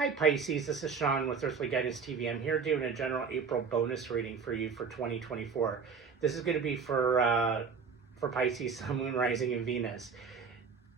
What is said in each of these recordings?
Hi Pisces, this is Sean with Earthly Guidance TV. I'm here doing a general April bonus reading for you for 2024. This is going to be for Pisces, Sun, Moon, Rising, and Venus.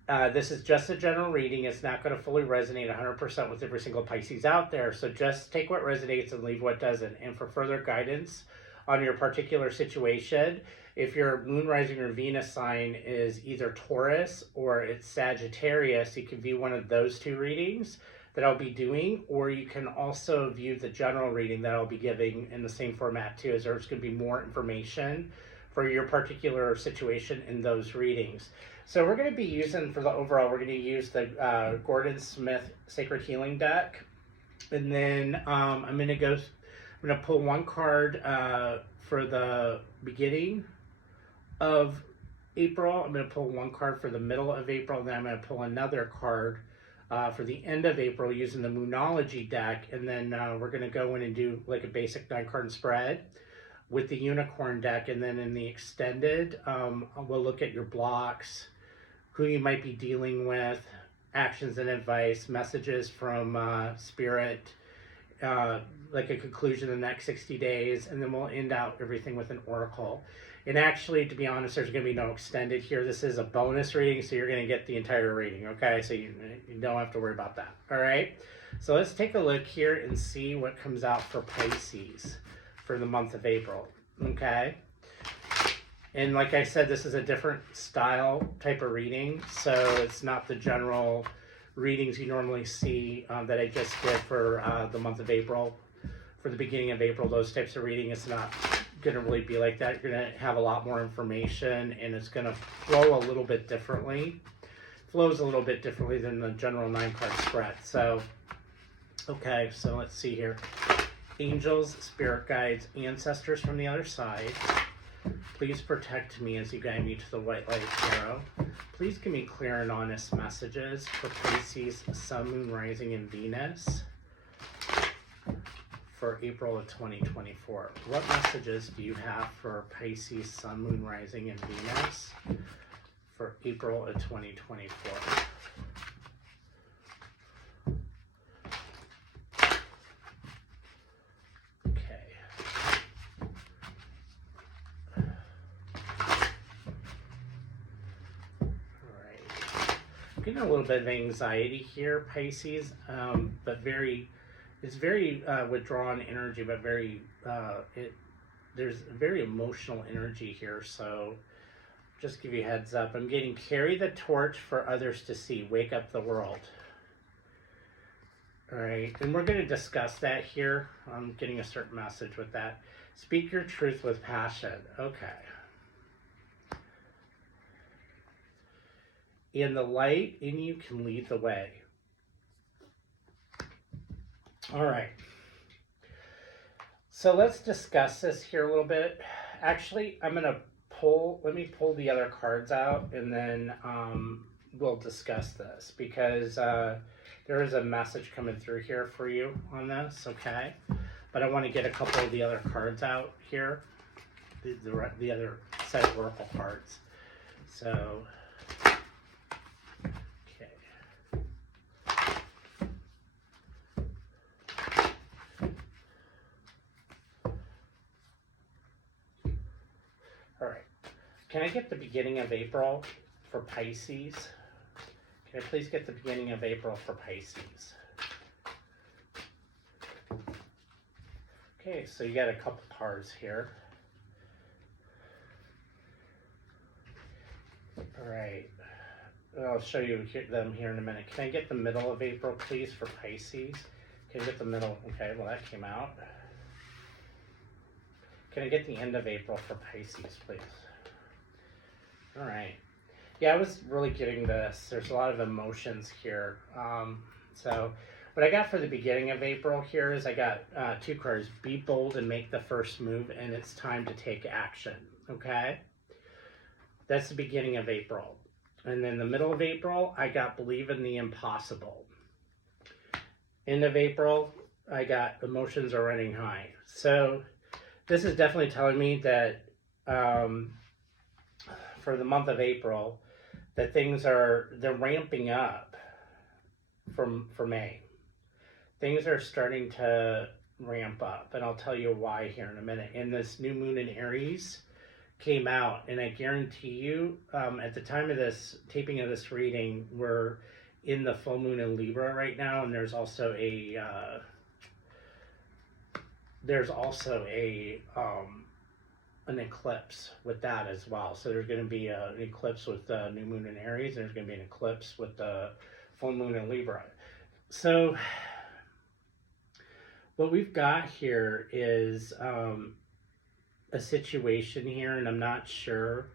This is just a general reading. It's not going to fully resonate 100% with every single Pisces out there. So just take what resonates and leave what doesn't. And for further guidance on your particular situation, if your Moon, Rising, or Venus sign is either Taurus or it's Sagittarius, you can view one of those two readings that I'll be doing, or you can also view the general reading that I'll be giving in the same format too, as there's going to be more information for your particular situation in those readings. So we're going to be using, for the overall, we're going to use the Gordon Smith Sacred Healing deck. And then I'm going to pull one card for the beginning of April. I'm going to pull one card for the middle of April, and then I'm going to pull another card for the end of April using the Moonology deck. And then we're going to go in and do like a basic 9-card spread with the Unicorn deck. And then in the extended, we'll look at your blocks, who you might be dealing with, actions and advice, messages from Spirit, like a conclusion in the next 60 days. And then we'll end out everything with an oracle. And actually, to be honest, there's going to be no extended here. This is a bonus reading, so you're going to get the entire reading, okay? So you don't have to worry about that, all right? So let's take a look here and see what comes out for Pisces for the month of April, okay? And like I said, this is a different style type of reading, so it's not the general readings you normally see that I just did for the month of April. For the beginning of April, those types of reading, it's not going to really be like that. You're going to have a lot more information, and it's going to flow a little bit differently. Flows a little bit differently than the general 9-card spread. So, okay, so let's see here. Angels, spirit guides, ancestors from the other side, please protect me as you guide me to the white light tarot. Please give me clear and honest messages for Pisces, Sun, Moon, Rising, and Venus for April of 2024. What messages do you have for Pisces, Sun, Moon, Rising, and Venus for April of 2024? Okay. All right. I'm getting a little bit of anxiety here, Pisces, but it's very withdrawn energy, but there's very emotional energy here. So just give you a heads up. I'm getting carry the torch for others to see. Wake up the world. All right. And we're going to discuss that here. I'm getting a certain message with that. Speak your truth with passion. Okay. And the light in you can lead the way. All right. So let's discuss this here a little bit. Actually, let me pull the other cards out, and then we'll discuss this, because there is a message coming through here for you on this, okay? But I want to get a couple of the other cards out here, the other set of oracle cards. So, can I get the beginning of April for Pisces? Can I please get the beginning of April for Pisces? Okay, so you got a couple cards here. All right, I'll show you them here in a minute. Can I get the middle of April, please, for Pisces? Can I get the middle? Okay, well, that came out. Can I get the end of April for Pisces, please? All right. Yeah, I was really getting this. There's a lot of emotions here. So what I got for the beginning of April here is I got two cards. Be bold and make the first move, and it's time to take action. Okay? That's the beginning of April. And then the middle of April, I got believe in the impossible. End of April, I got emotions are running high. So this is definitely telling me that for the month of April, that they're ramping up for May. things are starting to ramp up, and I'll tell you why here in a minute. And this new moon in Aries came out, and I guarantee you, at the time of this taping of this reading, we're in the full moon in Libra right now, and there's also a an eclipse with that as well. So there's going to be an eclipse with the new moon in Aries, and there's going to be an eclipse with the full moon in Libra. So what we've got here is a situation here, and I'm not sure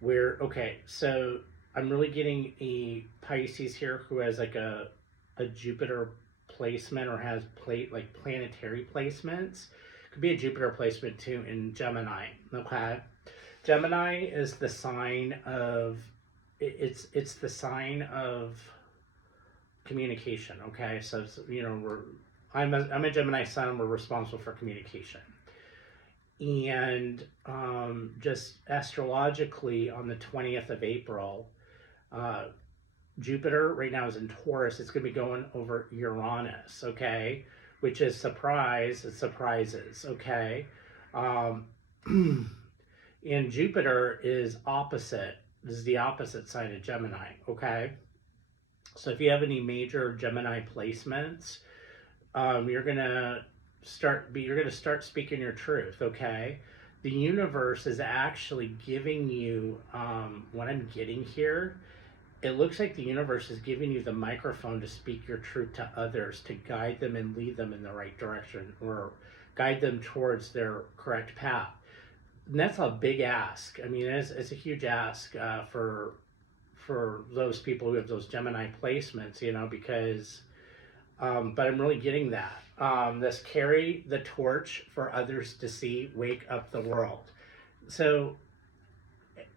where. Okay, so I'm really getting a Pisces here who has like a Jupiter placement, or has like planetary placements. Could be a Jupiter placement too in Gemini. Okay, Gemini is the sign of it's the sign of communication. Okay, so you know, I'm a Gemini sun. We're responsible for communication. And just astrologically, on the 20th of April, Jupiter right now is in Taurus. It's going to be going over Uranus, okay? Which is surprises, okay? And Jupiter is opposite. This is the opposite side of Gemini, okay? So if you have any major Gemini placements, you're gonna start speaking your truth, okay? The universe is actually giving you what I'm getting here. It looks like the universe is giving you the microphone to speak your truth to others, to guide them and lead them in the right direction, or guide them towards their correct path. And that's a big ask. I mean, it's a huge ask for those people who have those Gemini placements, you know, because but I'm really getting that. This carry the torch for others to see, wake up the world. So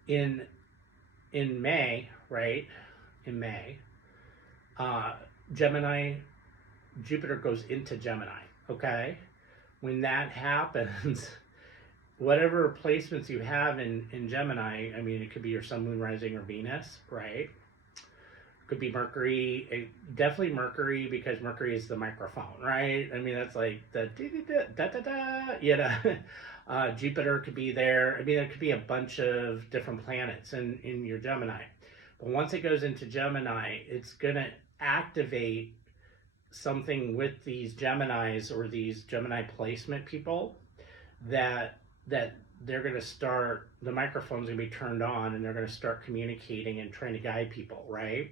in May, right? In May, Jupiter goes into Gemini, okay? When that happens, whatever placements you have in Gemini, I mean, it could be your sun, moon, rising, or Venus, right? Could be Mercury, definitely Mercury, because Mercury is the microphone, right? I mean, that's like the da-da-da, you know. Jupiter could be there. I mean, there could be a bunch of different planets in your Gemini. But once it goes into Gemini, it's going to activate something with these Geminis, or these Gemini placement people, that they're going to start, the microphone's going to be turned on, and they're going to start communicating and trying to guide people, right?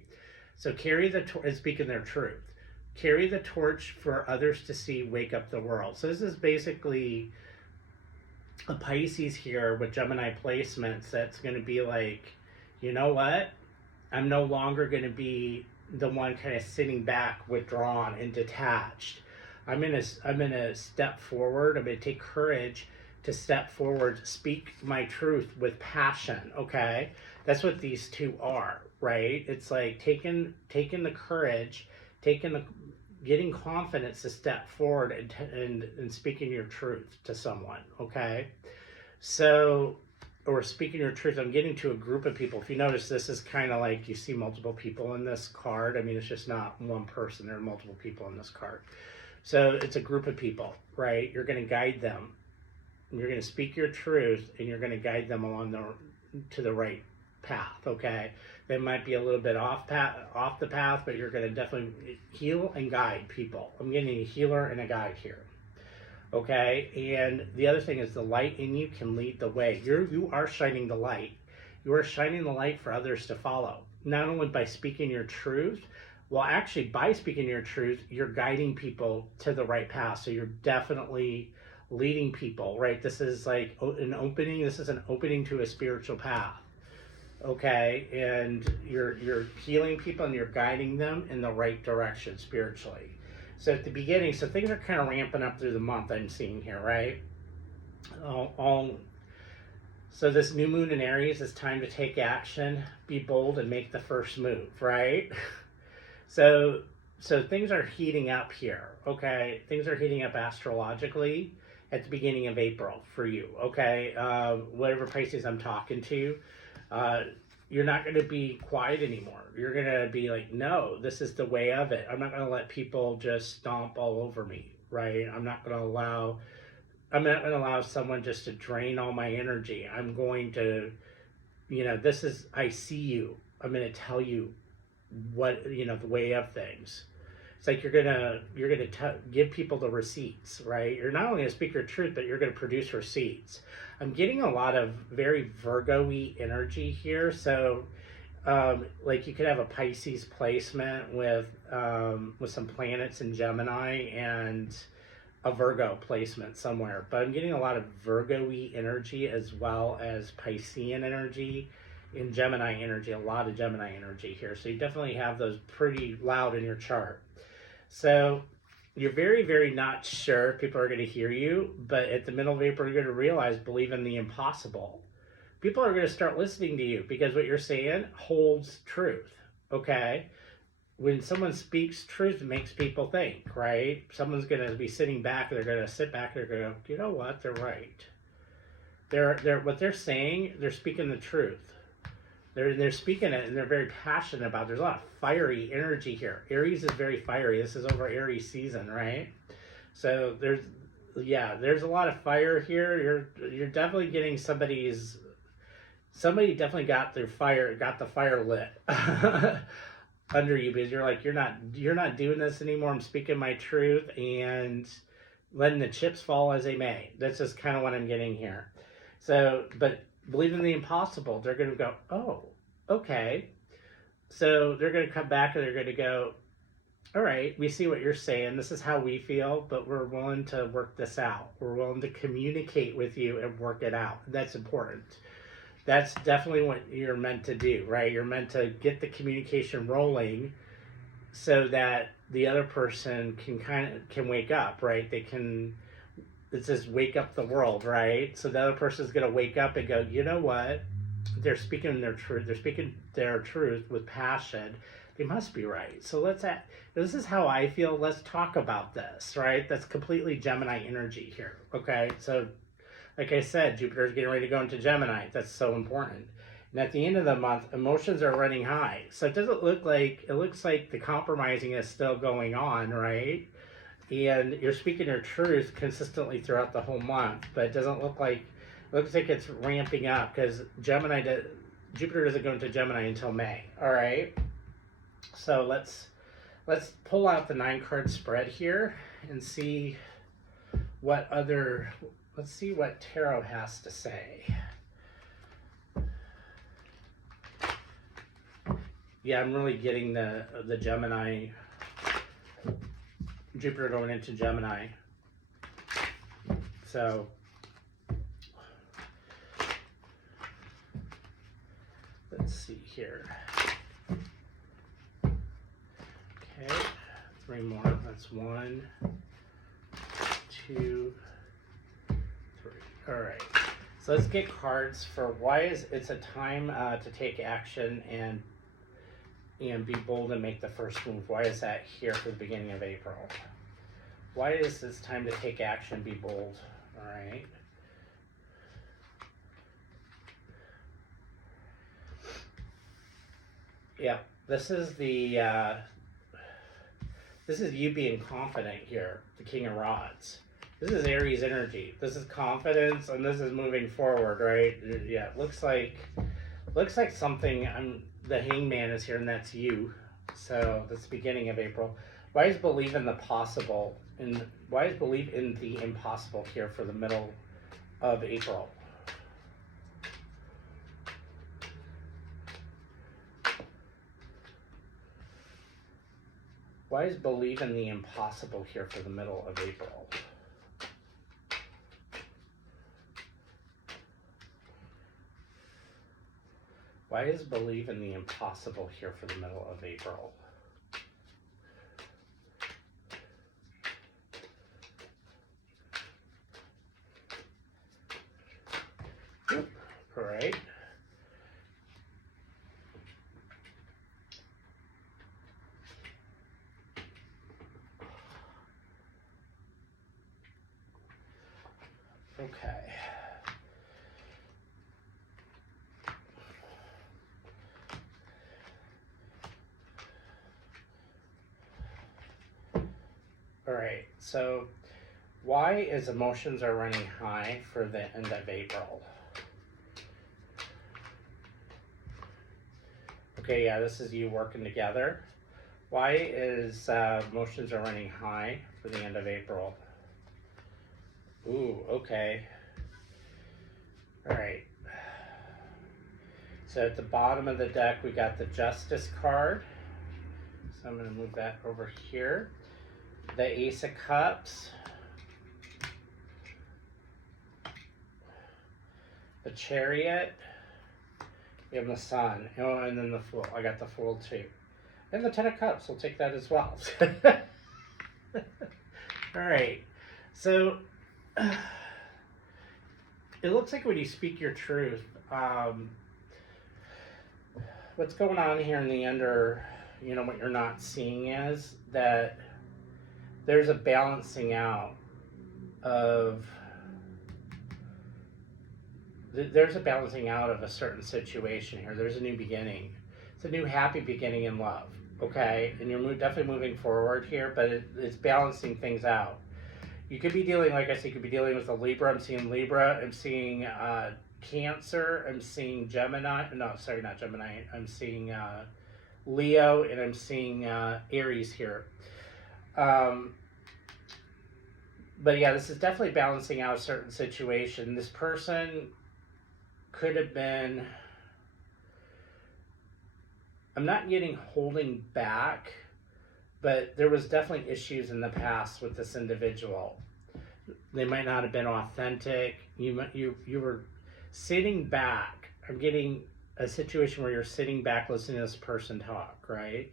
So carry the torch, speaking their truth. Carry the torch for others to see, wake up the world. So this is basically a Pisces here with Gemini placements that's going to be like, you know what? I'm no longer going to be the one kind of sitting back, withdrawn and detached. I'm gonna step forward. I'm gonna take courage to step forward, speak my truth with passion, okay? That's what these two are, right? It's like taking the courage, getting confidence to step forward and speaking your truth to someone, okay? So, or speaking your truth, I'm getting to a group of people. If you notice, this is kind of like, you see multiple people in this card. I mean, it's just not one person. There are multiple people in this card. So it's a group of people, right? You're going to guide them. You're going to speak your truth, and you're going to guide them along to the right path, okay? They might be a little bit off the path, but you're going to definitely heal and guide people. I'm getting a healer and a guide here, okay? And the other thing is, the light in you can lead the way. You are shining the light. You are shining the light for others to follow, not only by speaking your truth. Well, actually, by speaking your truth, you're guiding people to the right path. So you're definitely leading people, right? This is like an opening. This is an opening to a spiritual path, okay? And you're healing people, and you're guiding them in the right direction spiritually. So at the beginning, so things are kind of ramping up through the month, I'm seeing here, right? So this new moon in Aries is time to take action, be bold, and make the first move, right? So things are heating up here, okay? Things are heating up astrologically at the beginning of April for you, okay? Whatever Pisces I'm talking to, you're not going to be quiet anymore. You're going to be like, no, this is the way of it. I'm not going to let people just stomp all over me, right? I'm not going to allow someone just to drain all my energy. I'm going to, I see you. I'm going to tell you what, the way of things. It's like you're gonna give people the receipts, right? You're not only gonna speak your truth, but you're gonna produce receipts. I'm getting a lot of very Virgo-y energy here. So, like you could have a Pisces placement with some planets in Gemini and a Virgo placement somewhere. But I'm getting a lot of Virgo-y energy as well as Piscean energy in Gemini energy, a lot of Gemini energy here. So you definitely have those pretty loud in your chart. So you're very, very not sure if people are going to hear you, but at the middle of April, you're going to realize, believe in the impossible. People are going to start listening to you because what you're saying holds truth, okay? When someone speaks truth, it makes people think, right? Someone's going to be sitting back, they're going to sit back, they're going to go, you know what, they're right. They're what they're saying, they're speaking the truth. They're speaking it and they're very passionate about it. There's a lot of fiery energy here. Aries is very fiery. This is over Aries season, right? So there's a lot of fire here. You're definitely getting somebody definitely got the fire lit under you, because you're like, you're not doing this anymore. I'm speaking my truth and letting the chips fall as they may. That's just kind of what I'm getting here. So, but believe in the impossible. They're going to go, oh, okay. So they're going to come back and they're going to go, all right, we see what you're saying. This is how we feel, but we're willing to work this out. We're willing to communicate with you and work it out. That's important. That's definitely what you're meant to do, right? You're meant to get the communication rolling so that the other person can wake up, right? It says wake up the world, right? So the other person's going to wake up and go, you know what? They're speaking their truth. They're speaking their truth with passion. They must be right. So this is how I feel. Let's talk about this, right? That's completely Gemini energy here, okay? So like I said, Jupiter's getting ready to go into Gemini. That's so important. And at the end of the month, emotions are running high. So it looks like the compromising is still going on, right? And you're speaking your truth consistently throughout the whole month, but it looks like it's ramping up because Jupiter doesn't go into Gemini until May. All right. So let's pull out the 9-card spread here and see what Tarot has to say. Yeah, I'm really getting the Gemini. Jupiter going into Gemini. So let's see here. Okay, 3 more. That's 1, 2, 3. All right. So let's get cards for why it's a time to take action and be bold and make the first move. Why is that here for the beginning of April? Why is this time to take action, be bold? All right. Yeah, this is you being confident here, the King of Rods. This is Aries energy. This is confidence, and this is moving forward, right? Yeah, it looks like something. The Hangman is here, and that's you. So that's the beginning of April. Why is believe in the possible? And why is believe in the impossible here for the middle of April? Why is believe in the impossible here for the middle of April? Why is believe in the impossible here for the middle of April? All right. Okay. right, so why is emotions are running high for the end of April? Okay, yeah, this is you working together. Why is emotions are running high for the end of April? Ooh, okay. All right. So at the bottom of the deck, we got the Justice card. So I'm going to move that over here. The Ace of Cups. The Chariot. We have the Sun. Oh, and then the Fool. I got the Fool too. And the Ten of Cups. We'll take that as well. All right. So it looks like when you speak your truth, what's going on here in the under, what you're not seeing is that there's a balancing out of a certain situation here. There's a new beginning. It's a new happy beginning in love, okay? And you're definitely moving forward here, but it's balancing things out. You could be dealing, like I said, you could be dealing with a Libra. I'm seeing Libra. I'm seeing Cancer. I'm seeing Gemini. No, sorry, not Gemini. I'm seeing Leo, and I'm seeing Aries here. But yeah, this is definitely balancing out a certain situation. This person could have been, I'm not getting holding back, but there was definitely issues in the past with this individual. They might not have been authentic. You were sitting back. I'm getting a situation where you're sitting back listening to this person talk, right?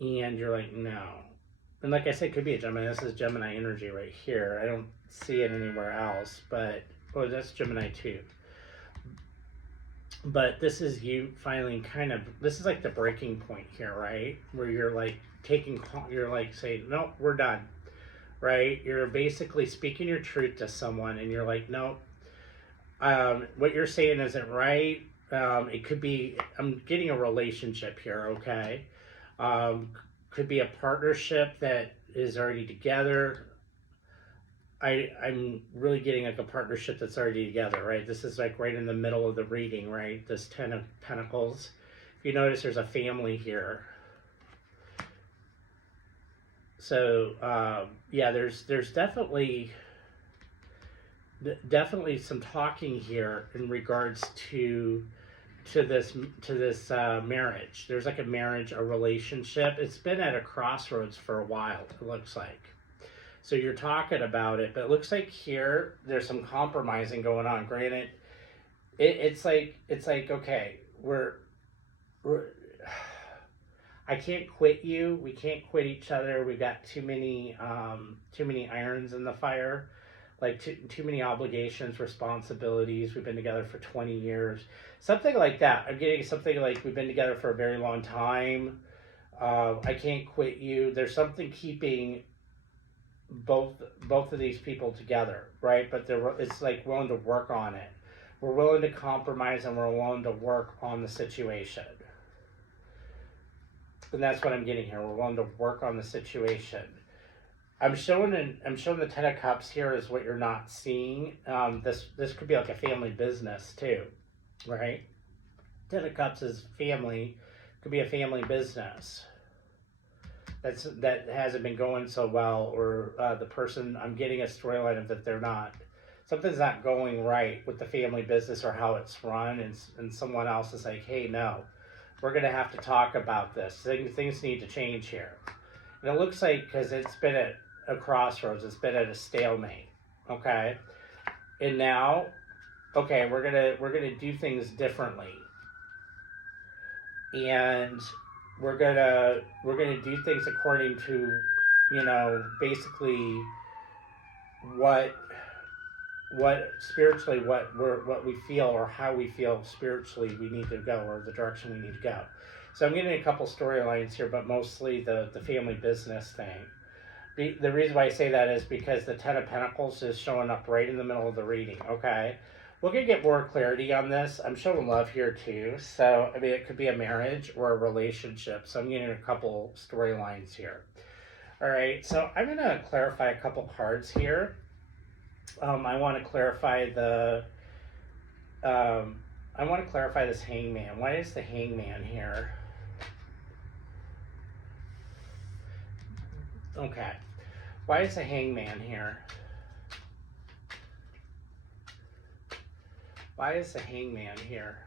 And you're like, no. And like I said, it could be a Gemini. This is Gemini energy right here. I don't see it anywhere else, but, oh, that's Gemini too. But this is you finally this is like the breaking point here, right? Where you're like you're like saying, no, we're done, right? You're basically speaking your truth to someone and you're like, no, what you're saying isn't right. It could be, I'm getting a relationship here, okay? Could be a partnership that is already together. I'm really getting like a partnership that's already together, right? This is like right in the middle of the reading, right? This 10 of Pentacles. If you notice, there's a family here. So, yeah, there's definitely some talking here in regards to this marriage. There's like a marriage, a relationship. It's been at a crossroads for a while, it looks like. So you're talking about it, but it looks like here there's some compromising going on. Granted, it's like okay, we're I can't quit you. We can't quit each other. We've got too many irons in the fire, like too many obligations, responsibilities. We've been together for 20 years, something like that. I'm getting something like we've been together for a very long time. I can't quit you. There's something keeping both of these people together, right? But it's like willing to work on it. We're willing to compromise and we're willing to work on the situation. And that's what I'm getting here. We're willing to work on the situation. I'm showing the Ten of Cups here is what you're not seeing. This could be like a family business too, right? Ten of Cups is family. Could be a family business that hasn't been going so well, or the person, I'm getting a storyline of that something's not going right with the family business or how it's run, and someone else is like, hey, no, we're going to have to talk about this. Things need to change here. And it looks like, because it's been at a crossroads, it's been at a stalemate, okay? And now, okay, we're gonna do things differently. And we're gonna do things according to, basically what spiritually what we feel, or how we feel spiritually we need to go, or the direction we need to go. So I'm getting a couple storylines here, but mostly the family business thing. The reason why I say that is because the Ten of Pentacles is showing up right in the middle of the reading, okay? We're going to get more clarity on this. I'm showing love here too. So, I mean, it could be a marriage or a relationship. So I'm getting a couple storylines here. All right, so I'm going to clarify a couple cards here. I want to clarify I want to clarify this hangman. Why is the hangman here? Okay. Why is the hangman here? Why is the hangman here?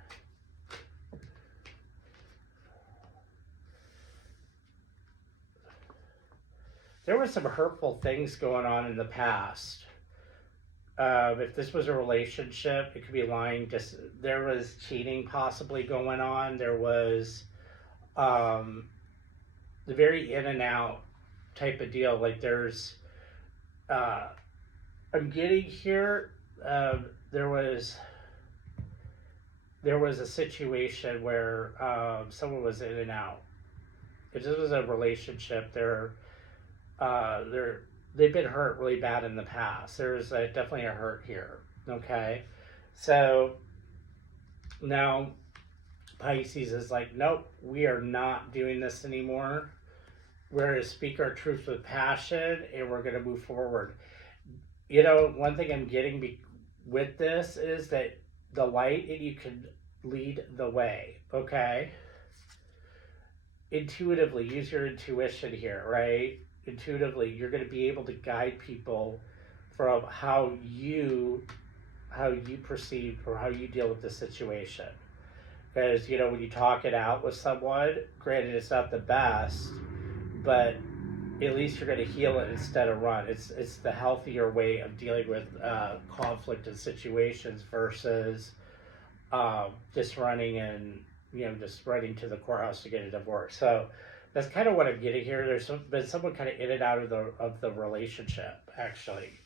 There were some hurtful things going on in the past. If this was a relationship, it could be lying. Just there was cheating possibly going on. There was the very in and out type of deal. Like there's, I'm getting here. There was a situation where someone was in and out. If this was a relationship, they've been hurt really bad in the past. There's definitely a hurt here. Okay, so now Pisces is like, nope, we are not doing this anymore. We're going to speak our truth with passion, and we're going to move forward. You know, one thing I'm getting with this is that the light in you can lead the way. Okay, intuitively, use your intuition here, right? Intuitively, you're going to be able to guide people from how you perceive or how you deal with the situation. Because you know, when you talk it out with someone, granted it's not the best, but at least you're going to heal it instead of run. It's the healthier way of dealing with conflict and situations versus just running and just running to the courthouse to get a divorce. So that's kind of what I'm getting here. There's been someone kind of in and out of the relationship, actually.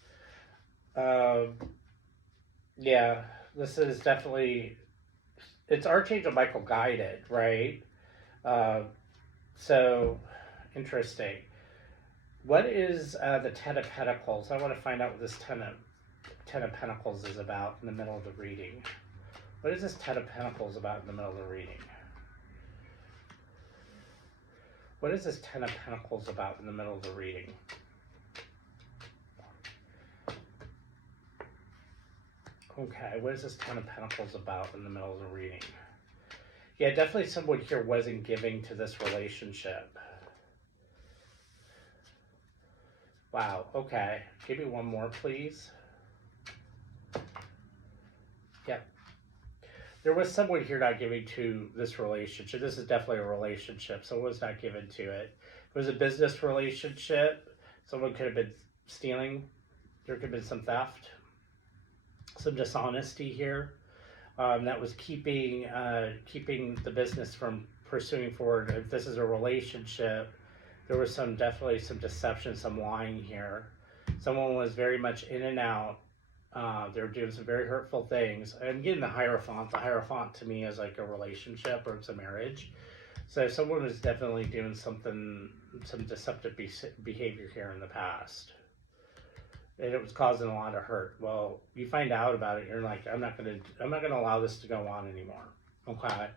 Yeah, this is definitely, it's Archangel Michael guided, right? So interesting. What is the Ten of Pentacles? I want to find out what this Ten of Pentacles is about in the middle of the reading. What is this Ten of Pentacles about in the middle of the reading? What is this Ten of Pentacles about in the middle of the reading? Okay, what is this Ten of Pentacles about in the middle of the reading? Yeah, definitely someone here wasn't giving to this relationship. Wow, okay. Give me one more, please. Yep. There was someone here not giving to this relationship. This is definitely a relationship. Someone was not given to it. It was a business relationship. Someone could have been stealing. There could have been some theft, some dishonesty here. That was keeping the business from pursuing forward. If this is a relationship, there was definitely some deception, some lying here. Someone was very much in and out. They were doing some very hurtful things. I'm getting the Hierophant. The Hierophant to me is like a relationship or it's a marriage. So someone was definitely doing some deceptive behavior here in the past. And it was causing a lot of hurt. Well, you find out about it, you're like, I'm not gonna allow this to go on anymore. Okay.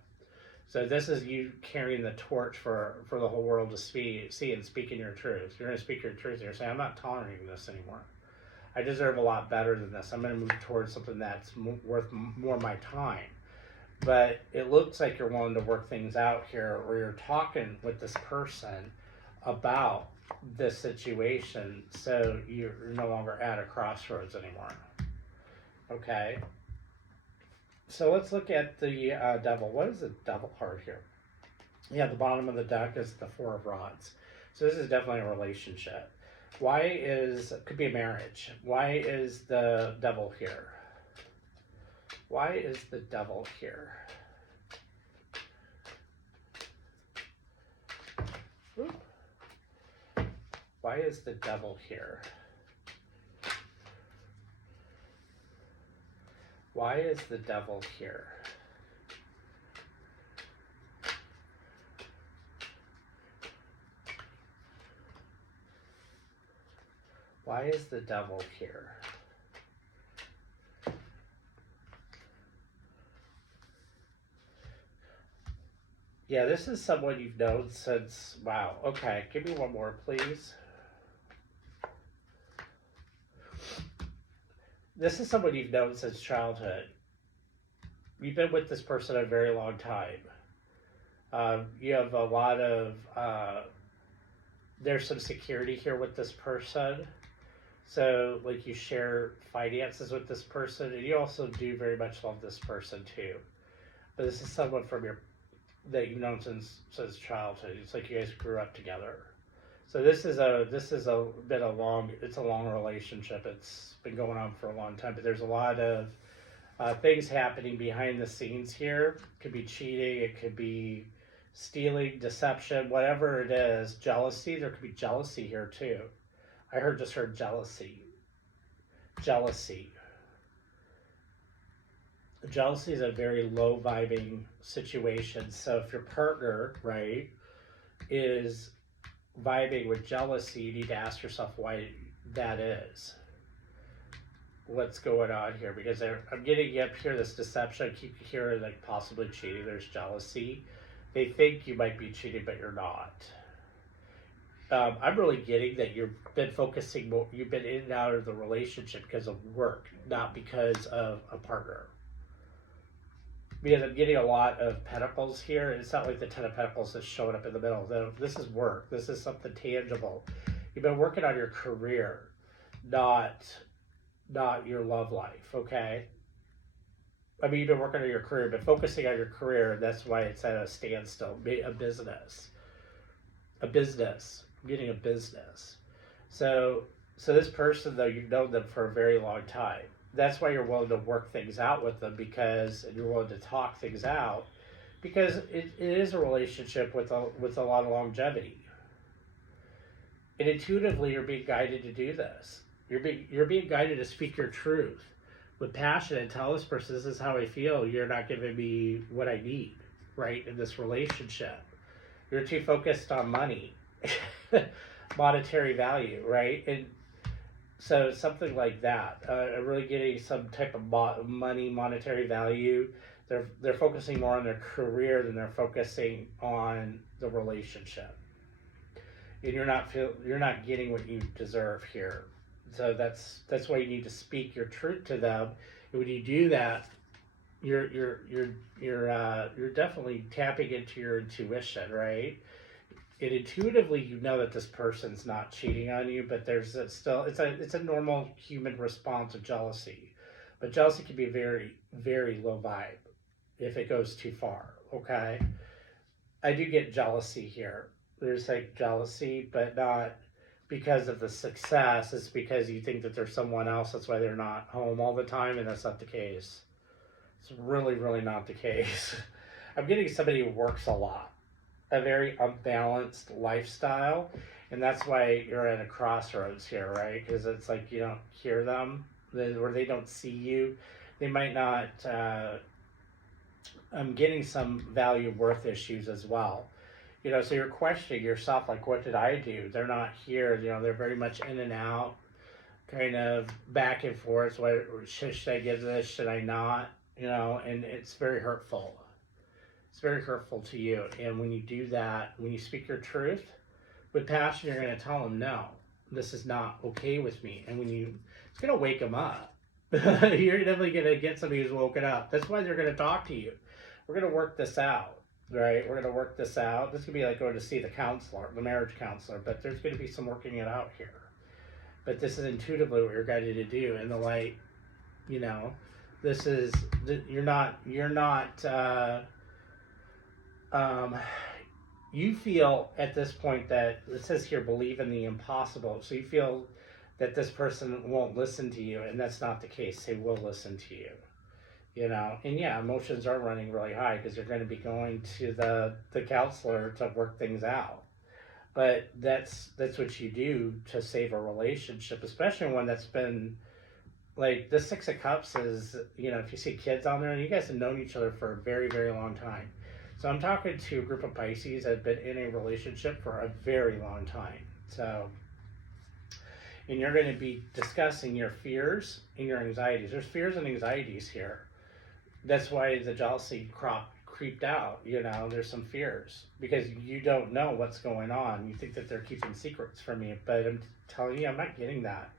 So this is you carrying the torch for the whole world to see and speaking your truth. You're gonna speak your truth. You're saying, I'm not tolerating this anymore. I deserve a lot better than this. I'm gonna move towards something that's worth more of my time. But it looks like you're willing to work things out here, or you're talking with this person about this situation, so you're no longer at a crossroads anymore. Okay. So let's look at the devil. What is the devil card here? Yeah, the bottom of the deck is the Four of Rods. So this is definitely a relationship. Could be a marriage. Why is the devil here? Why is the devil here? Oop. Why is the devil here? Why is the devil here? Why is the devil here? Yeah, this is someone you've known since, wow. Okay, give me one more, please. this is someone you've known since childhood. You've been with this person a very long time. You have a lot of, there's some security here with this person. So, like, you share finances with this person, and you also do very much love this person too. But this is someone from your that you've known since childhood. It's like you guys grew up together. So this is a been a long it's a long relationship. It's been going on for a long time, but there's a lot of things happening behind the scenes here. It could be cheating, it could be stealing, deception, whatever it is. Jealousy. There could be jealousy here too. Just heard jealousy. Jealousy. Jealousy is a very low vibing situation. So if your partner, right, is vibing with jealousy, you need to ask yourself why that is. What's going on here? Because I'm getting up here this deception. I keep hearing like possibly cheating. There's jealousy. They think you might be cheating, but you're not. I'm really getting that you've been focusing more. You've been in and out of the relationship because of work, not because of a partner. Because I'm getting a lot of pentacles here. It's not like the 10 of pentacles is showing up in the middle. This is work. This is something tangible. You've been working on your career, not your love life, okay? I mean, you've been working on your career, but focusing on your career, that's why it's at a standstill. A business. I'm getting a business. So this person, though, you've known them for a very long time. That's why you're willing to work things out with them, and you're willing to talk things out, because it is a relationship with a lot of longevity. And intuitively, you're being guided to do this. You're being guided to speak your truth with passion and tell this person, this is how I feel. You're not giving me what I need, right, in this relationship. You're too focused on money, monetary value, right? And so something like that. Really getting some type of monetary value. They're focusing more on their career than they're focusing on the relationship. And you're not getting what you deserve here. So that's why you need to speak your truth to them. And when you do that, you're definitely tapping into your intuition, right? And intuitively, you know that this person's not cheating on you, but it's a normal human response of jealousy. But jealousy can be very, very low vibe if it goes too far. Okay, I do get jealousy here. There's like jealousy, but not because of the success. It's because you think that there's someone else. That's why they're not home all the time, and that's not the case. It's really, really not the case. I'm getting somebody who works a lot, a very unbalanced lifestyle, and that's why you're at a crossroads here, right? Because it's like you don't hear them, or they don't see you. They might not. I'm getting some value worth issues as well. So you're questioning yourself, like, what did I do? They're not here. They're very much in and out, kind of back and forth. Should I give this? Should I not? And it's very hurtful. It's very hurtful to you. And when you do that, when you speak your truth with passion, you're going to tell them, no, this is not okay with me. And it's going to wake them up. You're definitely going to get somebody who's woken up. That's why they're going to talk to you. We're going to work this out. Right, we're going to work this out. This could be like going to see the counselor, the marriage counselor, but there's going to be some working it out here. But this is intuitively what you're guided to do. In the light, this is you're not. You feel at this point that it says here, believe in the impossible. So you feel that this person won't listen to you, and that's not the case. They will listen to you. And yeah, emotions are running really high because you're going to be going to the counselor to work things out. But that's what you do to save a relationship, especially one that's been like the 6 of Cups is, if you see kids on there, and you guys have known each other for a very, very long time. So I'm talking to a group of Pisces that have been in a relationship for a very long time. So, and you're going to be discussing your fears and your anxieties. There's fears and anxieties here. That's why the jealousy creeped out. There's some fears because you don't know what's going on. You think that they're keeping secrets from you, but I'm telling you, I'm not getting that.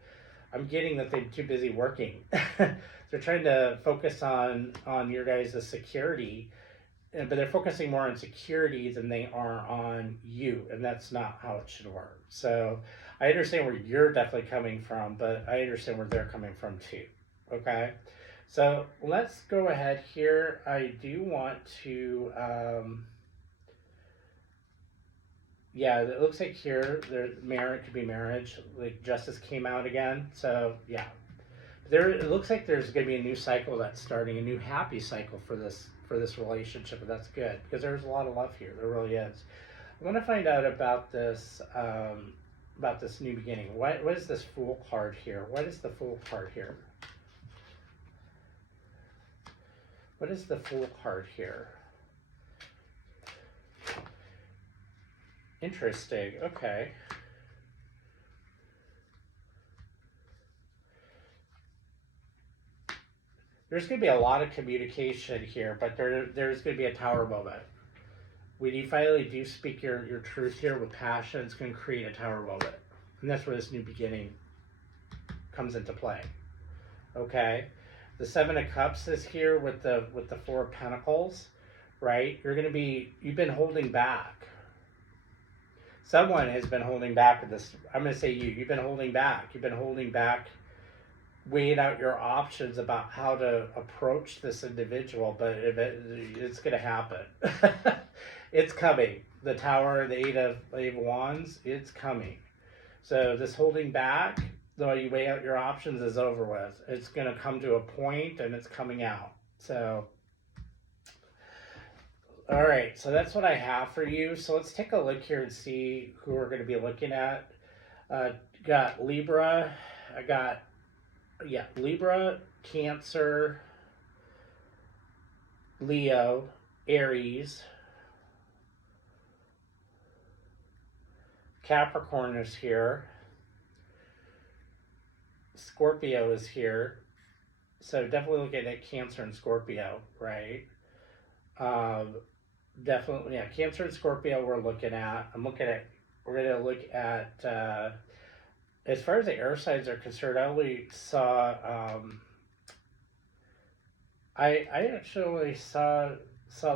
I'm getting that they're too busy working. They're trying to focus on your guys' security, but they're focusing more on security than they are on you, and that's not how it should work. So I understand where you're definitely coming from, but I understand where they're coming from too. Okay, so let's go ahead here. I do want to yeah, it looks like here the marriage could be marriage, like justice came out again. So yeah, there it looks like there's going to be a new cycle that's starting, a new happy cycle for this relationship, and that's good because there's a lot of love here. There really is. I want to find out about this new beginning. What is this Fool card here? What is the Fool card here? What is the Fool card here? Interesting. Okay. There's going to be a lot of communication here, but there's going to be a tower moment. When you finally do speak your truth here with passion, it's going to create a tower moment. And that's where this new beginning comes into play. Okay? The Seven of Cups is here with the Four of Pentacles, right? You've been holding back. Someone has been holding back with this. I'm going to say you've been holding back. You've been holding back, weighing out your options about how to approach this individual, but it's going to happen. It's coming. The Tower, the Eight of Wands, it's coming. So this holding back, though you weigh out your options, is over with. It's going to come to a point, and it's coming out. So, all right. So that's what I have for you. So let's take a look here and see who we're going to be looking at. Got Libra. I got, yeah, Libra, Cancer, Leo, Aries, Capricorn is here, Scorpio is here, so definitely looking at Cancer and Scorpio, right? Definitely, yeah, Cancer and Scorpio we're looking at. We're going to look at, as far as the air signs are concerned, I only saw, I actually saw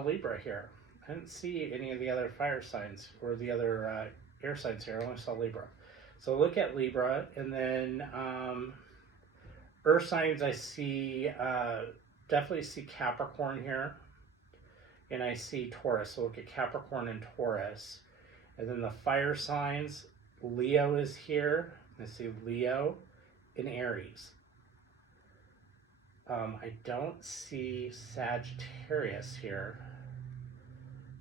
Libra here. I didn't see any of the other fire signs or the other air signs here. I only saw Libra. So look at Libra, and then earth signs I see, definitely see Capricorn here, and I see Taurus. So look at Capricorn and Taurus. And then the fire signs, Leo is here. I see Leo and Aries. I don't see Sagittarius here.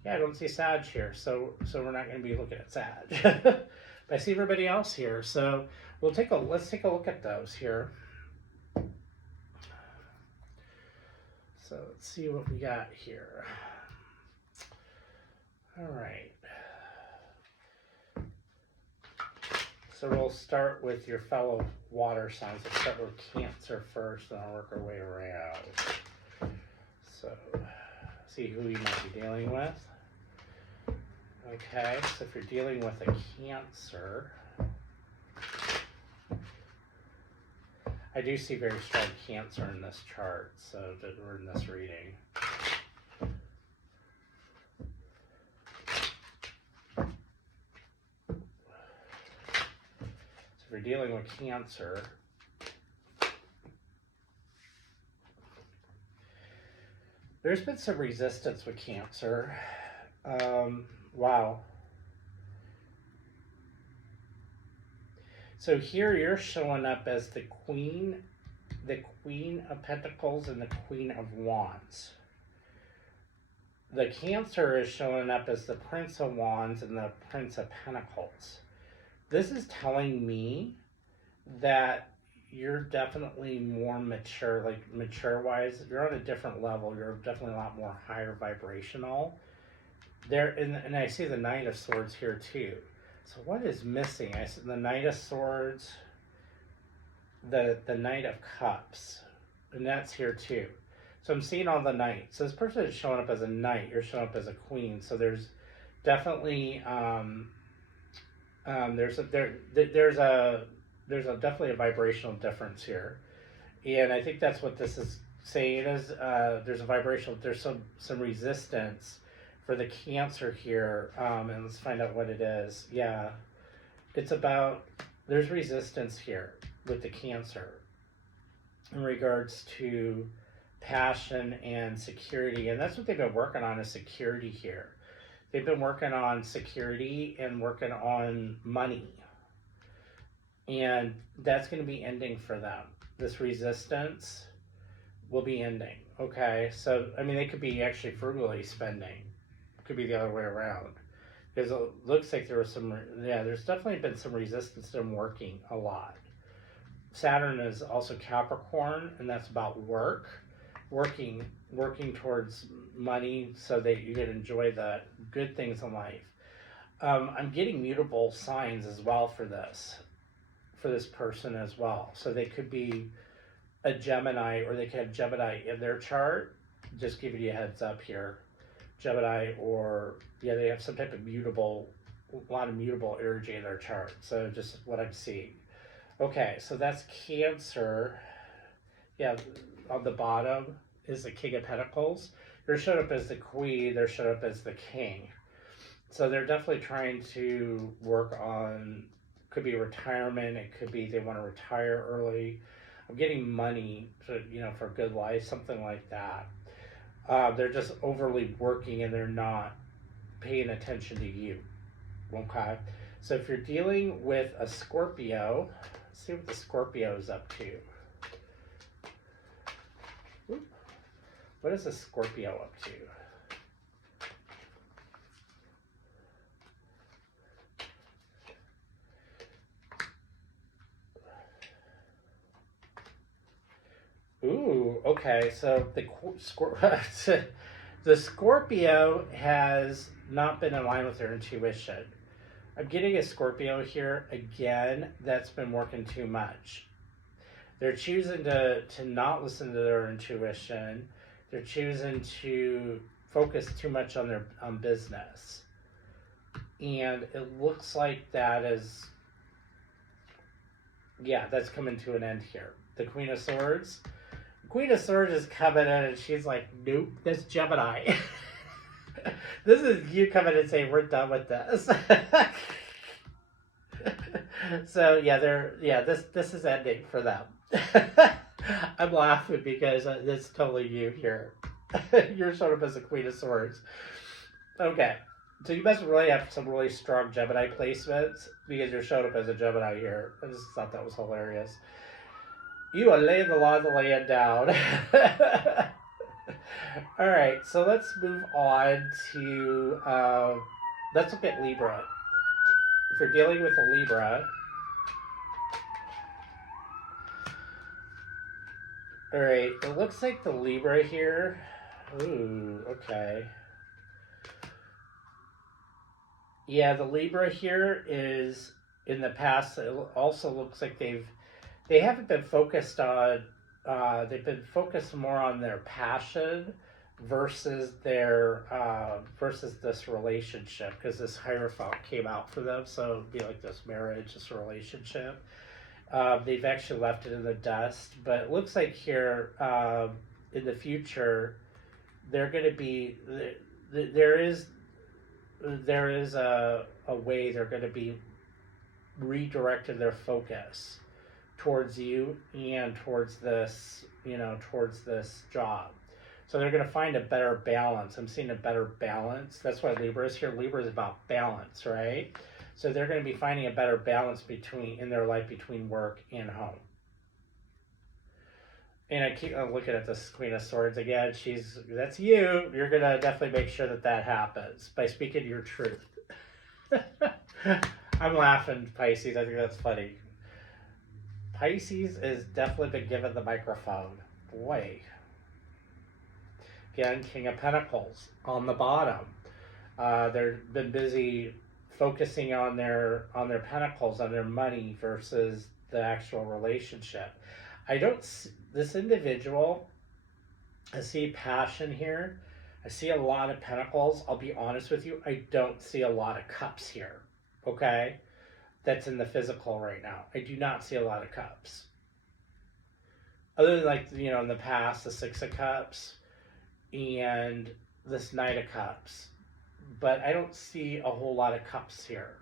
Yeah, I don't see Sag here, so we're not going to be looking at Sag. But I see everybody else here, so let's take a look at those here. So let's see what we got here. All right. So we'll start with your fellow water signs. Let's start with Cancer first, and I'll work our way around. So, see who you might be dealing with. Okay, so if you're dealing with a Cancer, I do see very strong Cancer in this chart, so that we're in this reading. If you're dealing with Cancer, there's been some resistance with Cancer. Wow. So here you're showing up as the Queen of Pentacles and the Queen of Wands. The Cancer is showing up as the Prince of Wands and the Prince of Pentacles. This is telling me that you're definitely more mature, like mature-wise. You're on a different level. You're definitely a lot more higher vibrational. And I see the Knight of Swords here too. So what is missing? I see the Knight of Swords, the Knight of Cups, and that's here too. So I'm seeing all the knights. So this person is showing up as a knight. You're showing up as a queen. So there's definitely there's there's definitely a vibrational difference here, and I think that's what this is saying is there's a vibrational, there's some resistance for the Cancer here, and let's find out what it is. Yeah, it's about, there's resistance here with the Cancer in regards to passion and security, and that's what they've been working on, is security here. They've been working on security and working on money, and that's going to be ending for them. This resistance will be ending. Okay, so I mean, they could be actually frugally spending. It could be the other way around, because it looks like there was some, yeah, there's definitely been some resistance to them working a lot. Saturn is also Capricorn, and that's about work, working towards money so that you can enjoy the good things in life. I'm getting mutable signs as well for this person as well. So they could be a Gemini, or they could have Gemini in their chart. Just giving you a heads up here. Gemini, or yeah, they have some type of mutable, a lot of mutable energy in their chart. So just what I'm seeing. Okay, so that's Cancer. Yeah, on the bottom is the King of Pentacles. They're showed up as the Queen, they're showed up as the King. So they're definitely trying to work on, could be retirement, it could be they want to retire early. I'm getting money to, for a good life, something like that. They're just overly working and they're not paying attention to you. Okay? So if you're dealing with a Scorpio, let's see what the Scorpio is up to. What is a Scorpio up to? Ooh, okay. So the Scorpio has not been in line with their intuition. I'm getting a Scorpio here again that's been working too much. They're choosing to not listen to their intuition. They're choosing to focus too much on their business. And it looks like that is, yeah, that's coming to an end here. The Queen of Swords. The Queen of Swords is coming in and she's like, nope, that's Gemini. This is you coming and saying, we're done with this. So yeah, this is ending for them. I'm laughing because it's totally you here. You're sort of as the Queen of Swords. Okay, so you must really have some really strong Gemini placements because you're showing up as a Gemini here. I just thought that was hilarious. You are laying the law of the land down. All right, so let's move on to, let's look at Libra. If you're dealing with a Libra, all right, it looks like the Libra here, ooh, okay. Yeah, the Libra here is, in the past, it also looks like they haven't been focused on, they've been focused more on their passion versus versus this relationship, because this Hierophant came out for them, so it'd be like this marriage, this relationship. They've actually left it in the dust, but it looks like here in the future they're going to be, there is a way they're going to be redirecting their focus towards you and towards this, towards this job. So they're going to find a better balance. I'm seeing a better balance. That's why Libra is here. Libra is about balance, right? So they're going to be finding a better balance in their life between work and home. And I keep looking at this Queen of Swords again. That's you. You're going to definitely make sure that happens by speaking your truth. I'm laughing, Pisces. I think that's funny. Pisces has definitely been given the microphone. Boy. Again, King of Pentacles on the bottom. They've been busy focusing on their pentacles, on their money versus the actual relationship. This individual, I see passion here. I see a lot of pentacles. I'll be honest with you. I don't see a lot of cups here. Okay? that's in the physical right now. I do not see a lot of cups. Other than, like, in the past, the Six of Cups and this Knight of Cups. But I don't see a whole lot of cups here.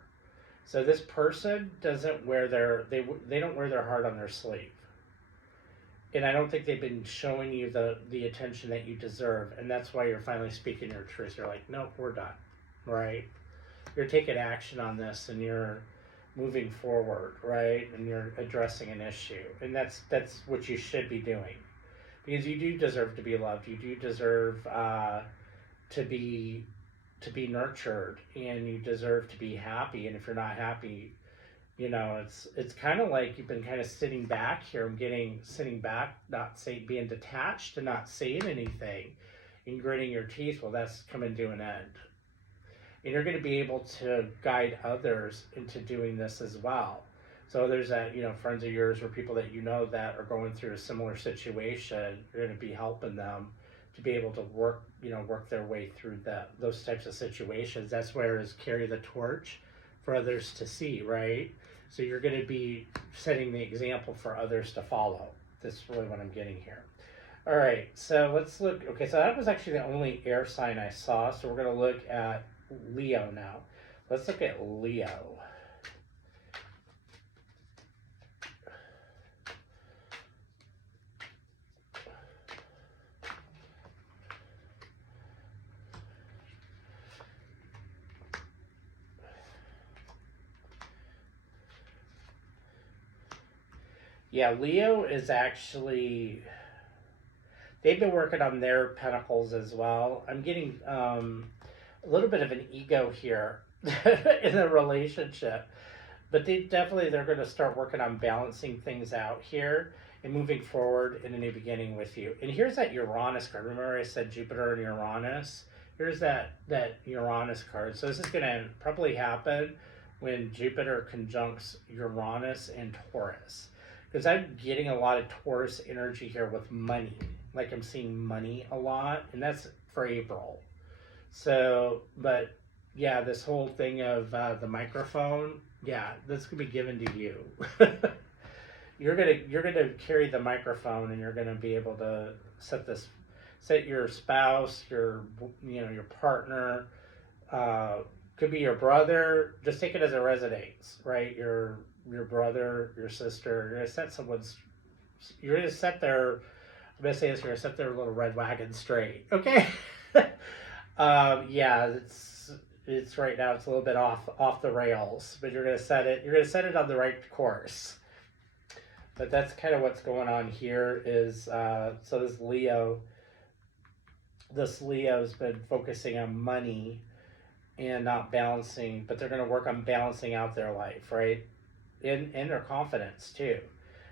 So this person doesn't wear they don't wear their heart on their sleeve. And I don't think they've been showing you the attention that you deserve. And that's why you're finally speaking your truth. You're like, nope, we're done. Right? You're taking action on this, and you're moving forward, right? And you're addressing an issue. And that's what you should be doing. Because you do deserve to be loved. You do deserve to be nurtured, and you deserve to be happy. And if you're not happy, it's kind of like you've been kind of sitting back here and sitting back, being detached and not saying anything and gritting your teeth. Well, that's coming to an end. And you're going to be able to guide others into doing this as well. So there's that, friends of yours or people that that are going through a similar situation. You're going to be helping them to be able to work their way through those types of situations. That's where is carry the torch for others to see, right? So you're going to be setting the example for others to follow. That's really what I'm getting here. All right, so let's look. Okay, so that was actually the only air sign I saw. So we're going to look at Leo now. Let's look at Leo. Yeah, Leo is actually, they've been working on their pentacles as well. I'm getting a little bit of an ego here in a relationship, but they're going to start working on balancing things out here and moving forward in a new beginning with you. And here's that Uranus card. Remember I said Jupiter and Uranus? Here's that Uranus card. So this is going to probably happen when Jupiter conjuncts Uranus and Taurus. Because I'm getting a lot of Taurus energy here with money. Like I'm seeing money a lot, and that's for April. So, but yeah, this whole thing of the microphone, yeah, that's gonna be given to you. You're gonna carry the microphone, and you're gonna be able to set your spouse, your partner, could be your brother. Just take it as a resonates, right? Your brother, your sister. You're gonna set their. I'm gonna say this. You're gonna set their little red wagon straight. Okay. Yeah, it's right now. It's a little bit off the rails, but you're gonna set it. You're gonna set it on the right course. But that's kind of what's going on here. Is so this Leo's been focusing on money and not balancing, but they're going to work on balancing out their life, right? And their confidence too.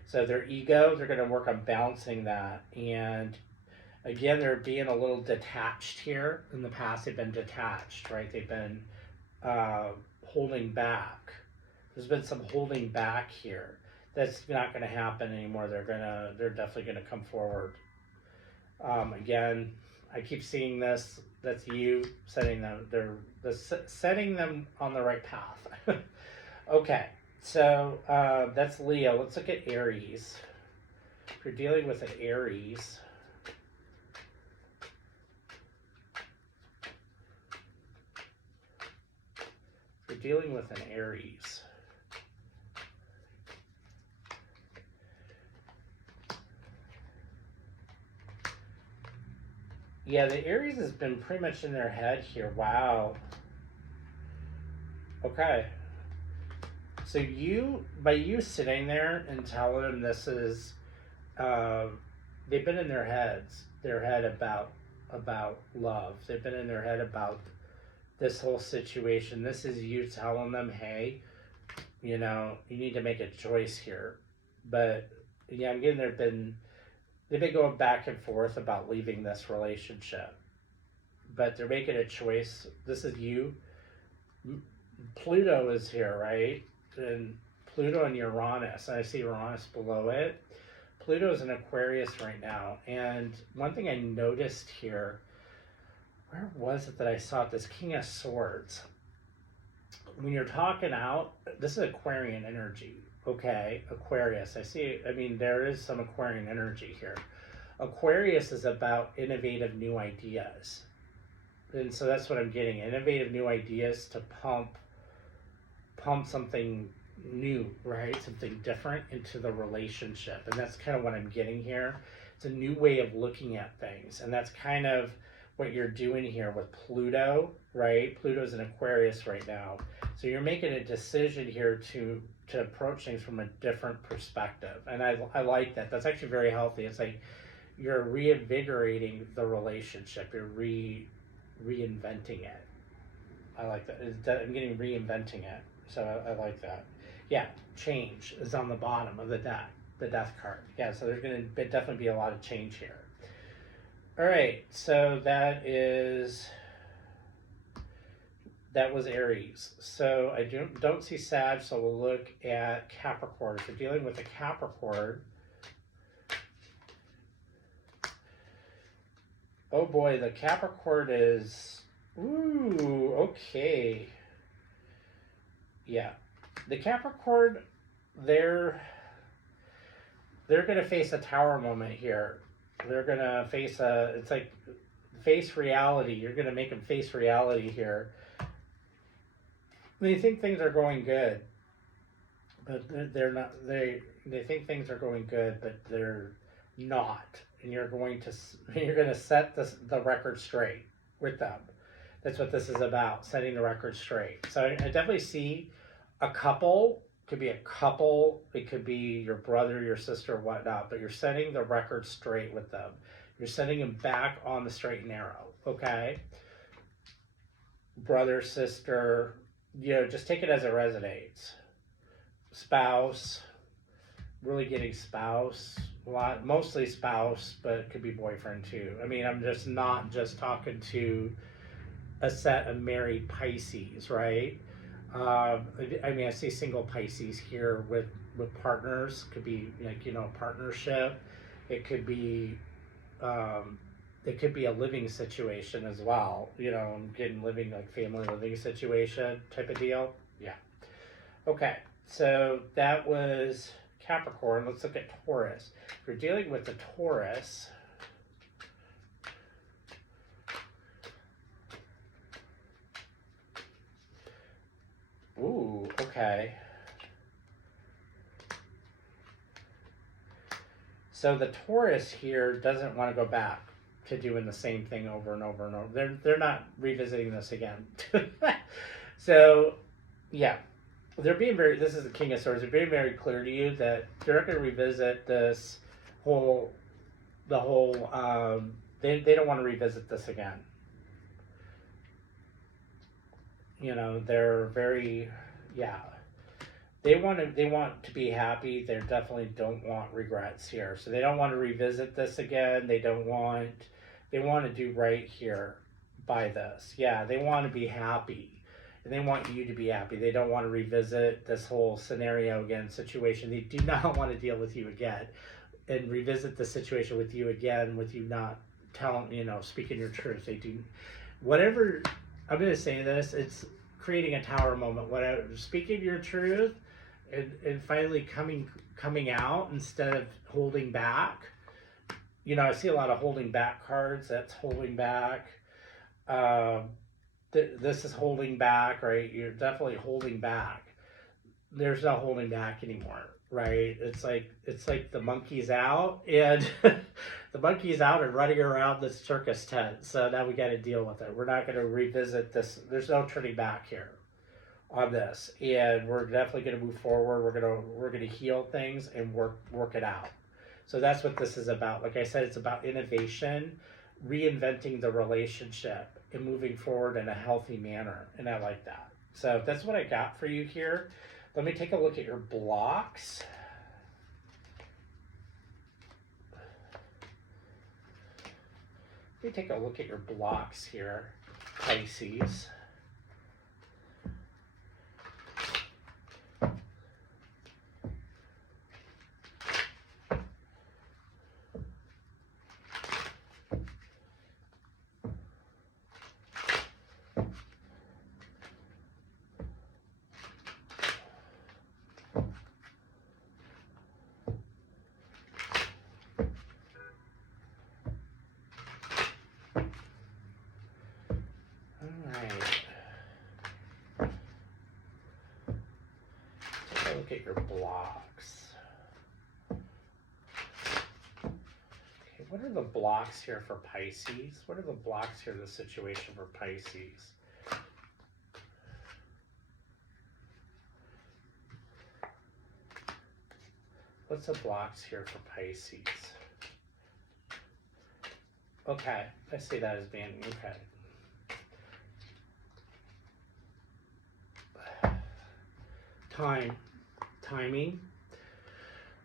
So their ego, they're going to work on balancing that. And again, they're being a little detached here. In the past, they've been detached, right? They've been holding back. There's been some holding back here. That's not going to happen anymore. They're definitely going to come forward. Again, I keep seeing this. That's you setting them. Setting them on the right path. Okay, so that's Leo. Let's look at Aries. If you're dealing with an Aries, yeah, the Aries has been pretty much in their head here. Wow. Okay. So by you sitting there and telling them this is, they've been in their head about love. They've been in their head about this whole situation. This is you telling them, hey, you need to make a choice here. But yeah, I'm getting they've been going back and forth about leaving this relationship. But they're making a choice. This is you. Pluto is here, right? And Pluto and Uranus. I see Uranus below it. Pluto is in Aquarius right now. And one thing I noticed here, where was it that I saw it? This King of Swords. when you're talking out, this is Aquarian energy. Okay, Aquarius. I mean, there is some Aquarian energy here. Aquarius is about innovative new ideas. And so that's what I'm getting. Innovative new ideas to pump something new, right? Something different into the relationship. And that's kind of what I'm getting here. It's a new way of looking at things. And that's kind of what you're doing here with Pluto, right? Pluto's in Aquarius right now. So you're making a decision here to approach things from a different perspective. And I like that. That's actually very healthy. It's like you're reinvigorating the relationship. You're reinventing it. I like that. I'm getting reinventing it. So I like that. Yeah, change is on the bottom of the deck, the death card. Yeah, so there's going to definitely be a lot of change here. All right, so that was Aries. So I don't see Sag, so we'll look at Capricorn. If you're dealing with a Capricorn, oh boy, the Capricorn is, ooh, okay. Yeah, the Capricorn, they're going to face a tower moment here. They're going to face face reality. You're going to make them face reality here. They think things are going good, but they're not. They think things are going good, but they're not. And you're going to set the record straight with them. That's what this is about, setting the record straight. So I definitely see a couple. Could be a couple. It could be your brother, your sister, whatnot. But you're setting the record straight with them. You're setting them back on the straight and narrow. Okay. Brother, sister. Just take it as it resonates. Spouse, really getting spouse, mostly spouse, but it could be boyfriend too. I mean, I'm just not just talking to a set of married Pisces, right? I mean, I see single Pisces here with partners. Could be like, a partnership. It could be a living situation as well. I'm getting living, like family living situation type of deal. Yeah. Okay. So that was Capricorn. Let's look at Taurus. If you're dealing with the Taurus, ooh, okay. So the Taurus here doesn't want to go back to doing the same thing over and over and over. They're not revisiting this again. So, yeah, this is the King of Swords. They're being very clear to you that they're not going to revisit they don't want to revisit this again. They're very, yeah. They want to be happy. They definitely don't want regrets here. So they don't want to revisit this again. They want to do right here by this. Yeah, they want to be happy. And they want you to be happy. They don't want to revisit this whole scenario again, situation. They do not want to deal with you again and revisit the situation with you again, with you not speaking your truth. They do whatever. I'm going to say this, it's creating a tower moment. Whatever, speaking your truth and finally coming out instead of holding back. I see a lot of holding back cards. That's holding back. This is holding back, right? You're definitely holding back. There's no holding back anymore, right? It's like the monkey's out, and the monkey's out and running around the circus tent. So now we got to deal with it. We're not going to revisit this. There's no turning back here on this, and we're definitely going to move forward. We're gonna heal things and work it out. So that's what this is about. Like I said, it's about innovation, reinventing the relationship, and moving forward in a healthy manner. And I like that. So that's what I got for you here. Let me take a look at your blocks. Let me take a look at your blocks here, Pisces. look at your blocks. Okay, what are the blocks here for Pisces? What are the blocks here in the situation for Pisces? What's the blocks here for Pisces? Okay, I see that as being, okay. Timing.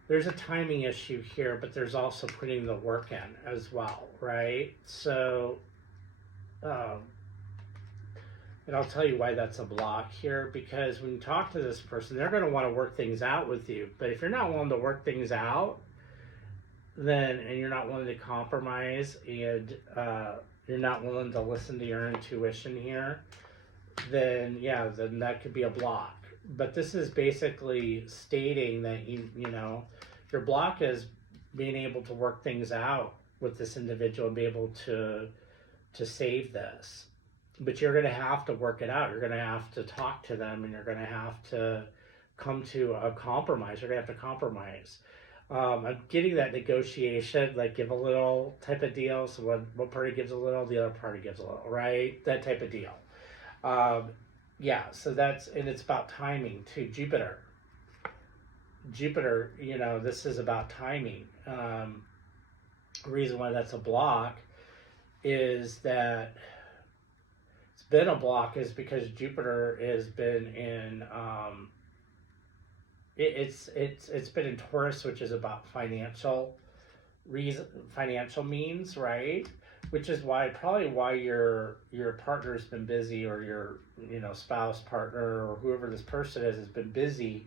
There's a timing issue here, but there's also putting the work in as well, right? So, and I'll tell you why that's a block here, because when you talk to this person, they're going to want to work things out with you. But if you're not willing to work things out, and you're not willing to compromise, and you're not willing to listen to your intuition here, then yeah, then that could be a block. But this is basically stating that your block is being able to work things out with this individual and be able to save this. But you're going to have to work it out. You're going to have to talk to them, and you're going to have to come to a compromise. You're going to have to compromise. I'm getting that negotiation, like give a little type of deal. So one party gives a little, the other party gives a little, right? That type of deal. Yeah, so and it's about timing too. Jupiter, this is about timing. The reason why that's a block is that it's been a block is because Jupiter has been in, it's been in Taurus, which is about financial means, right? Which is probably why your partner's been busy, or your spouse, partner, or whoever this person is has been busy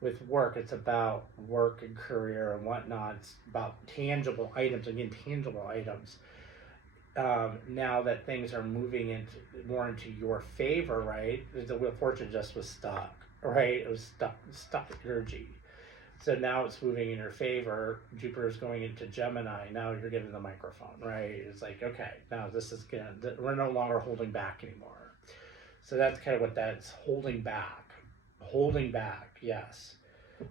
with work. It's about work and career and whatnot. It's about tangible items, now that things are moving more into your favor, right? The Wheel of Fortune just was stuck, right? It was stuck energy. So now it's moving in your favor. Jupiter's going into Gemini. Now you're given the microphone, right? It's like, okay, now we're no longer holding back anymore. So that's kind of what that's holding back. Holding back, yes.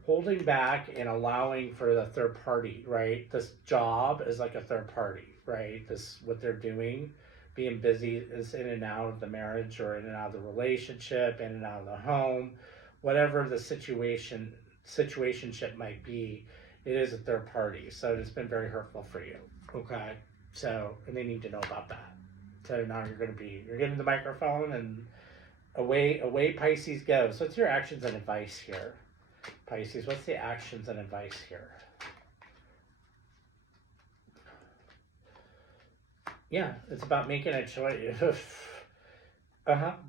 Holding back and allowing for the third party, right? This job is like a third party, right? What they're doing, being busy is in and out of the marriage, or in and out of the relationship, in and out of the home, whatever the situationship might be, it is a third party. So it's been very hurtful for you. Okay. So, and they need to know about that. So now you're given the microphone, and away Pisces goes. So what's your actions and advice here? Pisces, what's the actions and advice here? Yeah, it's about making a choice.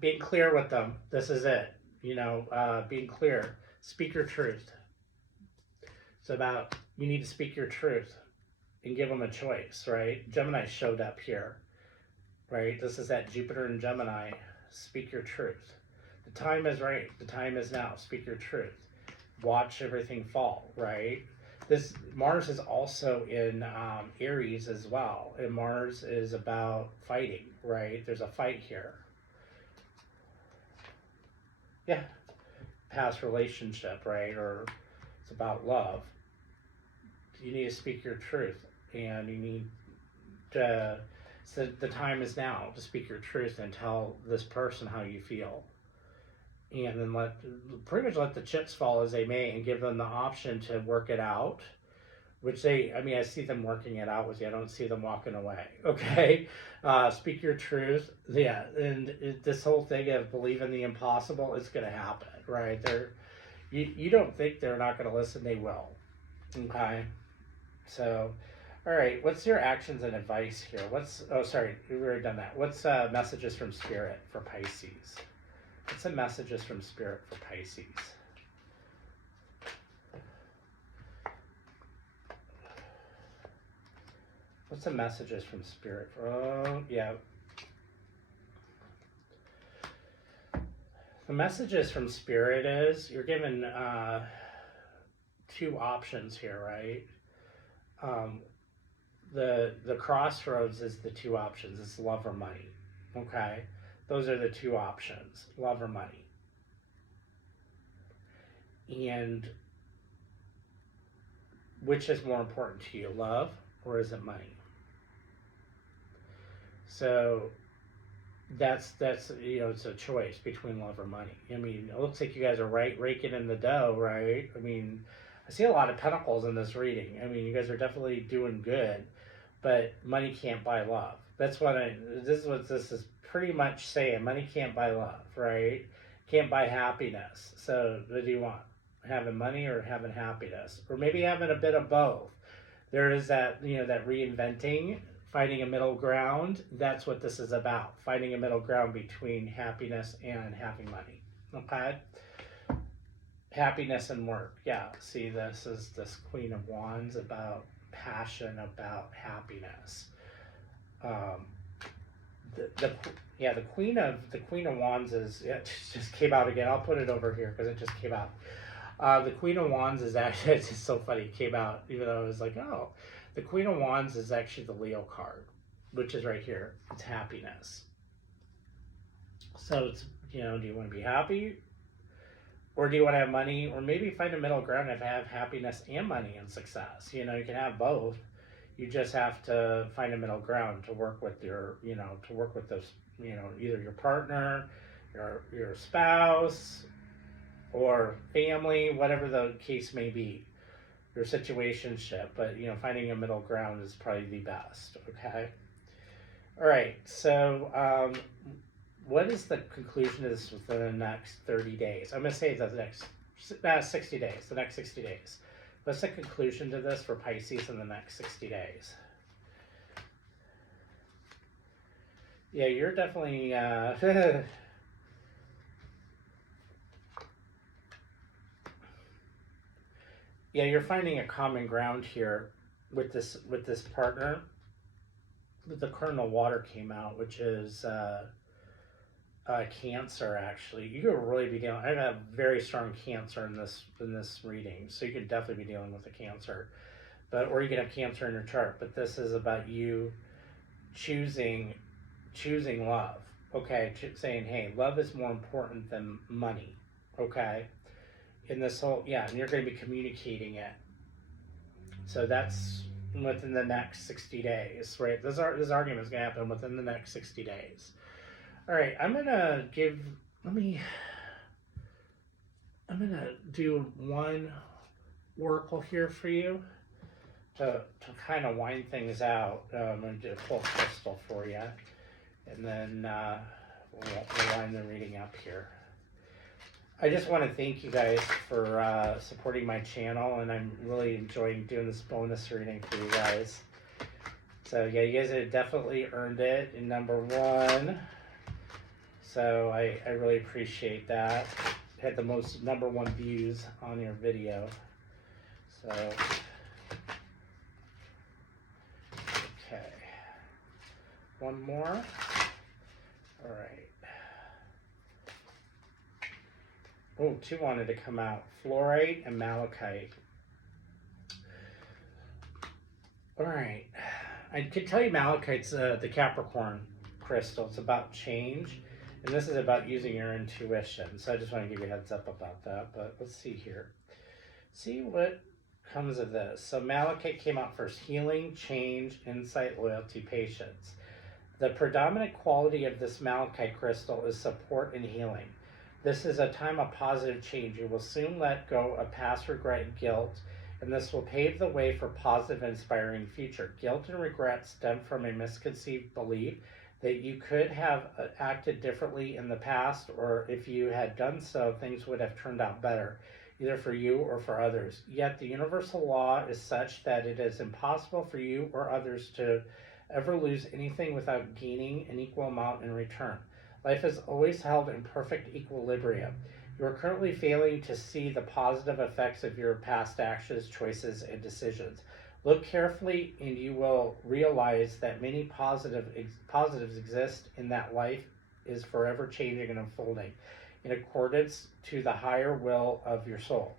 Being clear with them. This is it. Being clear. Speak your truth. It's about, you need to speak your truth and give them a choice, right? Gemini showed up here, right? This is that Jupiter and Gemini. Speak your truth. The time is right. The time is now. Speak your truth. Watch everything fall, right? Mars is also in Aries as well. And Mars is about fighting, right? There's a fight here. Yeah. Past relationship, right? Or it's about love. You need to speak your truth, and you need to, so the time is now to speak your truth and tell this person how you feel, and then pretty much let the chips fall as they may, and give them the option to work it out, which I see them working it out with you. I don't see them walking away. Okay. Speak your truth. Yeah. And this whole thing of believe in the impossible, it's going to happen, right? You don't think they're not going to listen. They will. Okay. So, all right. What's your actions and advice here? We've already done that. What's messages from Spirit for Pisces? What's the messages from Spirit for Pisces? What's the messages from Spirit? The messages from Spirit is you're given two options here, right? The crossroads is the two options. It's love or money. Okay, those are the two options: love or money. And which is more important to you, love or is it money? So that's it's a choice between love or money. I mean, it looks like you guys are raking in the dough, right? I mean, I see a lot of pentacles in this reading. I mean, you guys are definitely doing good, but money can't buy love. This is what this is pretty much saying. Money can't buy love, right? Can't buy happiness. So what do you want? Having money or having happiness? Or maybe having a bit of both. There is that, that reinventing, finding a middle ground. That's what this is about. Finding a middle ground between happiness and having money. Okay? Happiness and work. Yeah. See, this is this Queen of Wands about passion, about happiness. The Queen of Wands it just came out again. I'll put it over here because it just came out. The Queen of Wands is actually, it's just so funny, it came out, even though I was like, oh. The Queen of Wands is actually the Leo card, which is right here. It's happiness. So it's, do you want to be happy? Or do you want to have money? Or maybe find a middle ground and have happiness and money and success. You can have both. You just have to find a middle ground to work with those, either your partner, your spouse, or family, whatever the case may be, your situationship. But finding a middle ground is probably the best. Okay. All right. So, what is the conclusion of this within the next 30 days? I'm going to say the next 60 days. The next 60 days. What's the conclusion to this for Pisces in the next 60 days? Yeah, you're definitely yeah, you're finding a common ground here with this partner. The Cardinal Water came out, which is Cancer. Actually, you could really be dealing. I have very strong Cancer in this reading, so you could definitely be dealing with a Cancer, or you could have Cancer in your chart. But this is about you choosing love. Okay, saying, hey, love is more important than money. Okay, in this whole and you're going to be communicating it. So that's within the next 60 days, right? This argument is going to happen within the next 60 days. All right, I'm gonna do one oracle here for you to kind of wind things out. I'm gonna do a full crystal for you, and then we'll wind the reading up here. I just want to thank you guys for supporting my channel, and I'm really enjoying doing this bonus reading for you guys. So yeah, you guys have definitely earned it in number one. So I really appreciate that. Had the most number one views on your video. So, okay. One more. All right. Oh, two wanted to come out. Fluorite and malachite. All right. I could tell you malachite's the Capricorn crystal. It's about change. And this is about using your intuition. So I just want to give you a heads up about that. But let's see here. See what comes of this. So malachite came out first. Healing, change, insight, loyalty, patience. The predominant quality of this malachite crystal is support and healing. This is a time of positive change. You will soon let go of past regret and guilt, and this will pave the way for positive, inspiring future. Guilt and regret stem from a misconceived belief that you could have acted differently in the past, or if you had done so, things would have turned out better, either for you or for others. Yet the universal law is such that it is impossible for you or others to ever lose anything without gaining an equal amount in return. Life is always held in perfect equilibrium. You are currently failing to see the positive effects of your past actions, choices, and decisions. Look carefully and you will realize that many positives exist in that life is forever changing and unfolding in accordance to the higher will of your soul.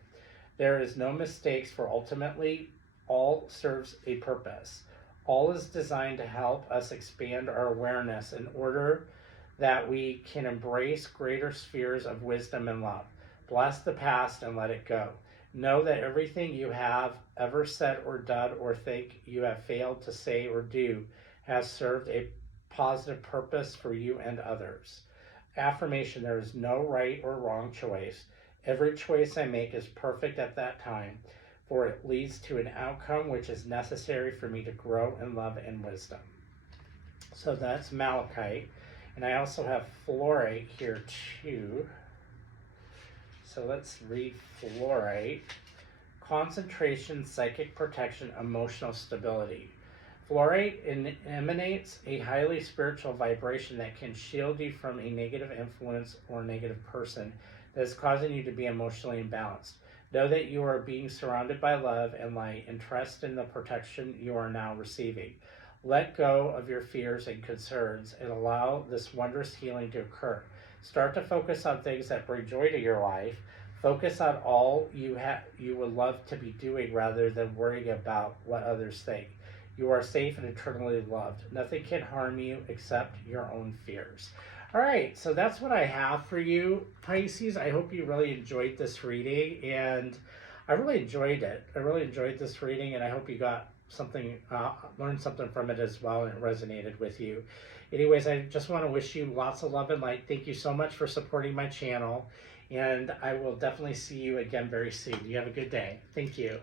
There is no mistakes, for ultimately all serves a purpose. All is designed to help us expand our awareness in order that we can embrace greater spheres of wisdom and love. Bless the past and let it go. Know that everything you have ever said or done or think you have failed to say or do has served a positive purpose for you and others. Affirmation: there is no right or wrong choice. Every choice I make is perfect at that time, for it leads to an outcome which is necessary for me to grow in love and wisdom. So that's malachite. And I also have fluorite here too. So let's read fluorite. Concentration, psychic protection, emotional stability. Fluorite emanates a highly spiritual vibration that can shield you from a negative influence or negative person that is causing you to be emotionally imbalanced. Know that you are being surrounded by love and light, and trust in the protection you are now receiving. Let go of your fears and concerns and allow this wondrous healing to occur. Start to focus on things that bring joy to your life. Focus on all you would love to be doing rather than worrying about what others think. You are safe and eternally loved. Nothing can harm you except your own fears. All right, so that's what I have for you, Pisces. I hope you really enjoyed this reading, and I really enjoyed it. I really enjoyed this reading, and I hope you got something, learned something from it as well, and it resonated with you. Anyways, I just want to wish you lots of love and light. Thank you so much for supporting my channel, and I will definitely see you again very soon. You have a good day. Thank you.